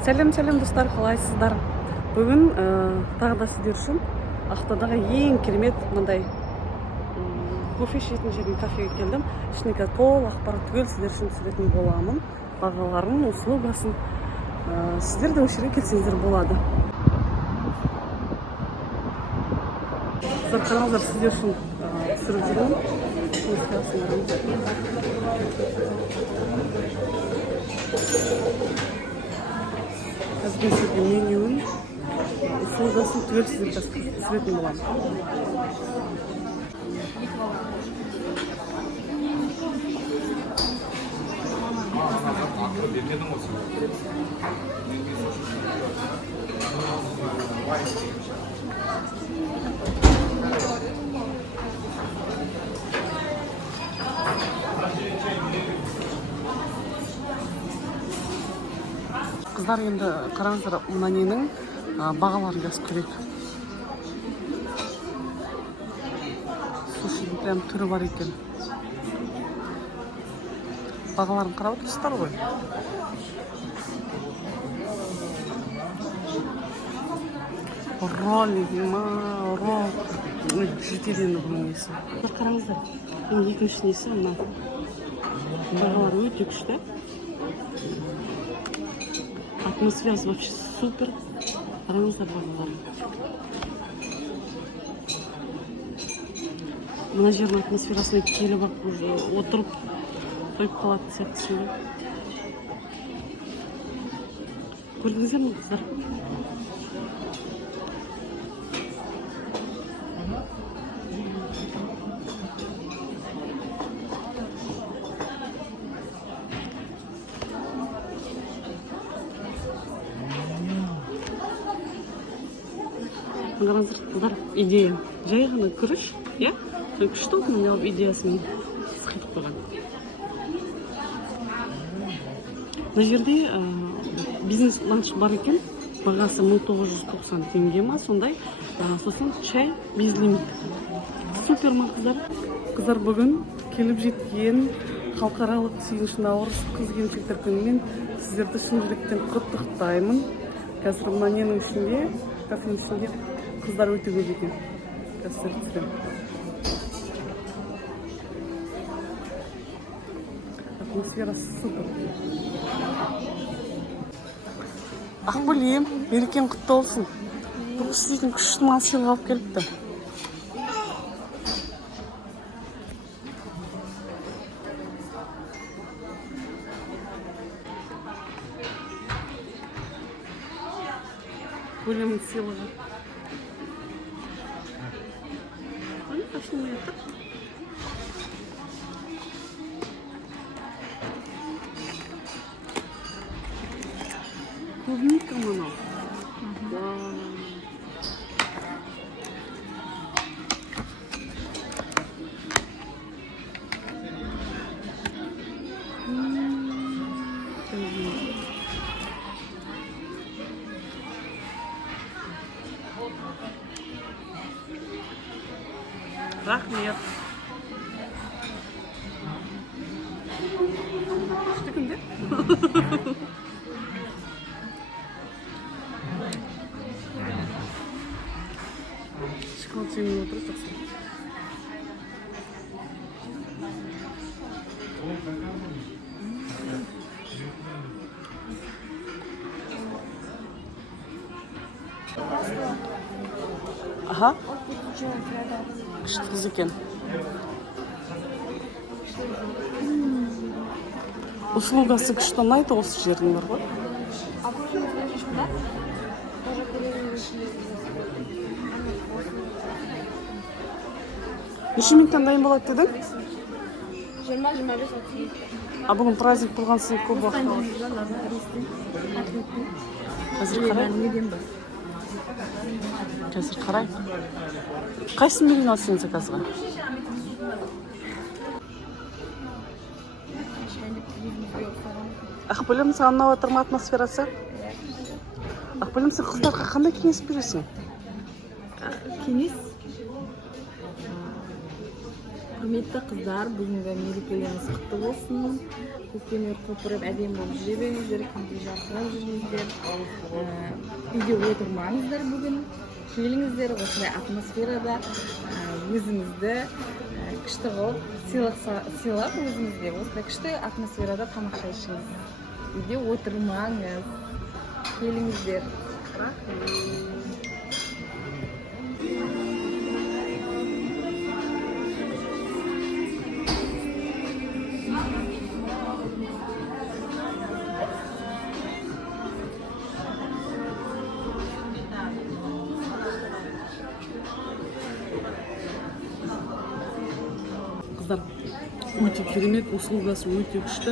Сәлем достар, қалайсыздар? Бүгін тағы да сіздер үшін Ақтаудағы ең керемет мындай кофе ішетін жердің кафеге келдім. Ішінде толық ақпарат түгел сіздер үшін түсіретін боламын. Бағаларын, услугасын сіздердің ішіне келсеңіздер болады. Қараңыздар, сіздер үшін түсіріп жүрмін. Қазір сізге менюін, услугасын түгел сіздерге түсіретін боламын. Қыздар, енді қараңыздар, мына ненің бағаларын жазып көрейік. Сушидің прям түрі бар екен. Бағаларын қарап отырсыздар ғой. Ролл жетеді енді бұның несі. Қараңыздар, екінші несі мына. Бағалары өте күшті. Атмосфера вообще супер. Қараңыздар бағалары. Мына жердің атмосферасына келіп отырып қойып қалатын сияқты сөйлем. Көрдіңіздер ме қыздар? Қараңыздар қыздар, идея. Жай ғана күріш, иә? Күшті оқының алып идеясымен сықытып қойған. Мына жерде бизнес ланч бар екен. Бағасы 1990 теңге ма, сондай. Сосын чай без лимит. Супер ма қыздар? Қыздар, бүгін келіп жеткен халықаралық 8-ші наурыз қыз-келіншектер күнімен сіздерді шын жүректен құттықтаймын. Қазір мына ненің ішінде, кафенің ішінде қыздар өте көп екен. Қазір түсірем. Атмосфера супер. Ақбөлем, мерекен құтты болсын. Бұл сіздің күшті мал сыйлық алып келіпті. Бөлемін сыйлығы. Қойын қашын ұяттық. Клубника мынау. Рахмет. Күшті күнде? Шоколад жемей отырып жақсы. Аха. Күшті қыз екен. Услугасы күшті ұнайды, осы жердің бар ғой. Неше минуттан дайын болады дедің? 20-25. Бүгін праздник болған соң көп уақыт алады. Қазір қарайық. Қайсын менің алсың заказға? Ақбөлем, саған ұнап отыр ма атмосферасы? Ақбөлем, сен қыздарға қандай кеңес бересің? Кеңес? Құрметті қыздар, бүгінгі мерекелеріңіз құтты болсын. Көктемер көпіріп әдемі болып жүре беріңіздер, күнде жарқырап жүріңіздер. Үйде отырмаңыздар бүгін. Келіңіздер осындай атмосферада өзіңізді күшті қылып сыйлап өзіңізге осындай күшті атмосферада тамаша ішіңіз. Үйде отырмаңыз. Келіңіздер. Қыздар, өте керемет, услугасы өте күшті.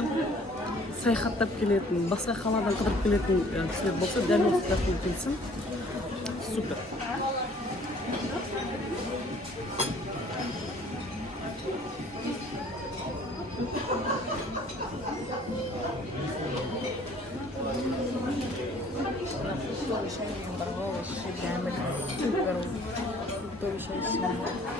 Саяхаттап келетін, басқа қаладан қыдырып келетін кісілер болса, дәл осы тәртіппен келсін. Супер. Супер.